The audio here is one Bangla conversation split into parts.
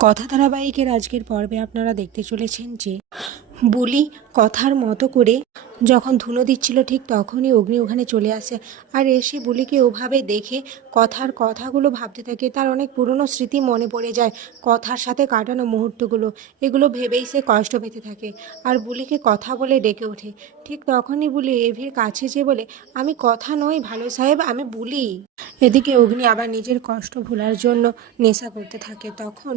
কথা ধারাবাহিকের আজকের পর্বে আপনারা দেখতে চলেছেন যে বুলি কথার মতো করে যখন ধুনো দিচ্ছিল ঠিক তখনই অগ্নি ওখানে চলে আসে। আর এসে বুলিকে ওভাবে দেখে কথার কথাগুলো ভাবতে থাকে, তার অনেক পুরনো স্মৃতি মনে পড়ে যায়, কথার সাথে কাটানো মুহূর্তগুলো। এগুলো ভেবেই সে কষ্ট পেতে থাকে। আর বুলিকে কথা বলে ডেকে ওঠে। ঠিক তখনই বুলি এভির কাছে যে বলে, আমি কথা নই ভালো সাহেব, আমি বুলি। এদিকে অগ্নি আবার নিজের কষ্ট ভোলার জন্য নেশা করতে থাকে। তখন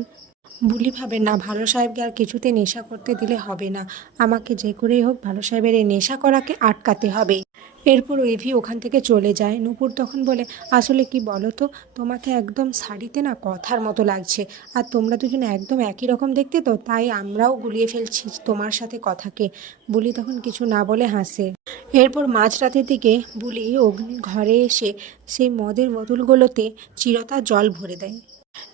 বুলি ভাবে না, ভালো সাহেবকে আর কিছুতে নেশা করতে দিলে হবে না। আমাকে যে করেই হোক, ভালো সাহেবের এই নেশা করাকে আটকাতে হবে। এরপর এভি ওখান থেকে চলে যায়। নূপুর তখন বলে, আসলে কি বলো তো, তোমাকে একদম শাড়িতে না কথার মতো লাগছে। আর তোমরা দুজন একদম একই রকম দেখতে তো, তাই আমরাও গুলিয়ে ফেলছি তোমার সাথে কথাকে। বুলি তখন কিছু না বলে হাসে। এরপর মাঝরাতের দিকে বুলি অগ্নি ঘরে এসে সেই মদের বোতলগুলোতে চিরতা জল ভরে দেয়।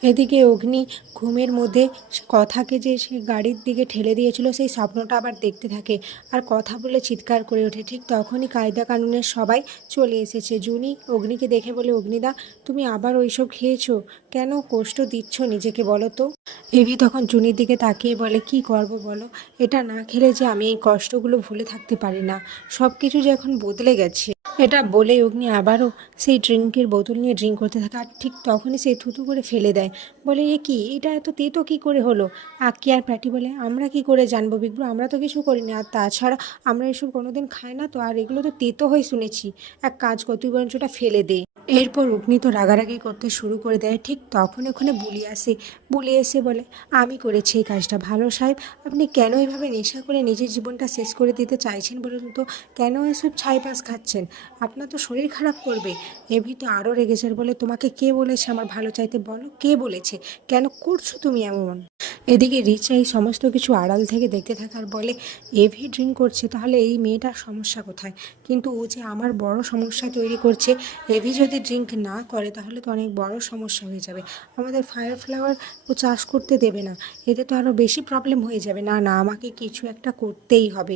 এদিকে অগ্নি ঘুমের মধ্যে কথাকে যে সে গাড়ির দিকে ঠেলে দিয়েছিল, সেই স্বপ্নটা আবার দেখতে থাকে। আর কথা বলে চিৎকার করে ওঠে। ঠিক তখনই কায়দা কানুনের সবাই চলে এসেছে। জুনি অগ্নিকে দেখে বলে, অগ্নিদা, তুমি আবার ওইসব খেয়েছো? কেন কষ্ট দিচ্ছ নিজেকে বলো তো? এভি তখন জুনির দিকে তাকিয়ে বলে, কি করব বলো? এটা না খেলে যে আমি এই কষ্টগুলো ভুলে থাকতে পারি না। সব কিছু যে এখন বদলে গেছে। এটা বলে অগ্নি আবারও সেই ড্রিঙ্কের বোতল নিয়ে ড্রিঙ্ক করতে থাকে আর ঠিক তখনই সে থুতু করে ফেলে দেয়। বলে, এ কি? এটা এত তেতো কি করে হলো? আকি আর প্যাটি বলে, আমরা কি করে জানব বিগ্রু আমরা তো কিছু করিনি। আর তাছাড়া আমরা এসব কোনোদিন খাই না তো? আর এগুলো তো তেতো হয়ে শুনেছি। এক কাজ কর, তুই বরঞ্চ ওটা ফেলে দে। এরপর অগ্নি তো রাগারাগি করতে শুরু করে দেয়, ঠিক তখন ওখানে বুলি আসে। বুলি এসে বলে, আমি করেছি এই কাজটা। ভালো সাহেব, আপনি কেন এভাবে নেশা করে নিজের জীবনটা শেষ করে দিতে চাইছেন বলুন তো? কেন এসব ছাইপাস খাচ্ছেন? আপনার তো শরীর খারাপ করবে। এভি তো আরও রেগেছে বলে, তোমাকে কে বলেছে আমার ভালো চাইতে? বলো, কে বলেছে? কেন করছ তুমি এমন? এদিকে রিচা এই সমস্ত কিছু আড়াল থেকে দেখতে থাকার বলে, এভি ড্রিঙ্ক করছে, তাহলে এই মেয়েটার সমস্যা কোথায়? কিন্তু ও যে আমার বড় সমস্যা তৈরি করছে, এভি যদি ড্রিঙ্ক না করে তাহলে তো অনেক বড় সমস্যা হয়ে যাবে। আমাদের ফায়ার ফ্লাওয়ার চাষ করতে দেবে না। এতে তো আরও বেশি প্রবলেম হয়ে যাবে। না না, আমাকে কিছু একটা করতেই হবে।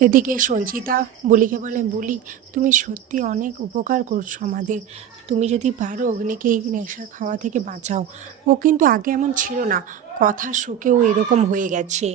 এদিকে সঞ্চিতা বলিকে বলে, বলি, তুমি সত্যি অনেক উপকার করছ আমাদের। তুমি যদি পারো অগ্নিকে এই নেশা খাওয়া থেকে বাঁচাও। ও কিন্তু আগে এমন ছিল না। কথা শোকেও এরকম হয়ে গেছে।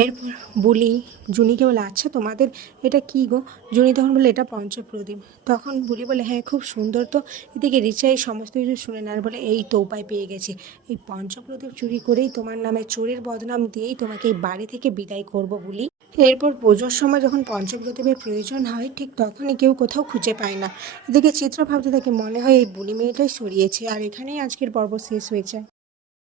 এরপর বুলি জুনিকে বলে আচ্ছা তোমাদের এটা কি গো? জুনি তখন বলে, এটা পঞ্চপ্রদীপ। তখন বলি, বলে হ্যাঁ খুব সুন্দর তো। এদিকে রিচা এই সমস্ত কিছু শুনে নেয় বলে, এই তো উপায় পেয়ে গেছে। এই পঞ্চপ্রদীপ চুরি করেই তোমার নামে চোরের বদনাম দিয়েই তোমাকে এই বাড়ি থেকে বিদায় করব বলি। এরপর পুজোর সময় যখন পঞ্চপ্রদীপের প্রয়োজন হয়, ঠিক তখনই কেউ কোথাও খুঁজে পায় না। এদিকে চিত্র ভাবতে থাকে, মনে হয় এই বুলি মেয়েটাই সরিয়েছে। আর এখানেই আজকের পর্ব শেষ হয়ে যায়